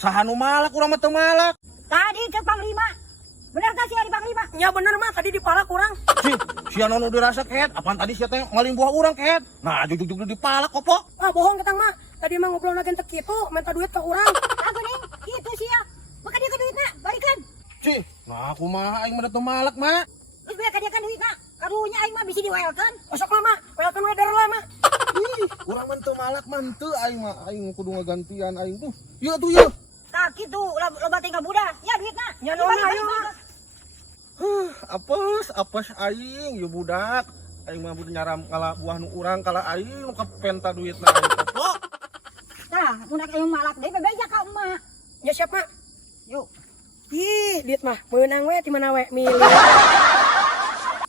Sahanu malak urang mah teu malak. Tadi ke Panglima. Bener tak sih di Panglima? Ya bener mah tadi dipalak kurang. Si anu dirasa ket, apaan tadi sia teh maling buah urang ket. Nah, jujuk-jujuk dipalak opo. Ah bohong ketang mah. Tadi mah ngobrol lagi teh kitu, minta duit ke urang. Aku nih, gitu sih ya. Maka dia ke duitna, balikan. Nah aku mah aing mah teu malak mah. Terus dia kadiakan duitna. Karunya aing mah bisa diwaelkeun. Osok mah, welcome we darlah mah. Urang mah teu malak mah teu aing mah aing kudu ngagantian aing tuh. Ieu tuh ieu. Tak gitu, loba tinggal muda. Ya duitna. Ya nona ayo. Apes aing ieu budak. Aing mah butuh nyaram kala buah nu urang kala aing nu kapenta duitna aing opo. Nah, mun aing malak deui bebeja ka emak. Ya siap mah. Yuk. Ih, duit mah meunang we di mana we milih.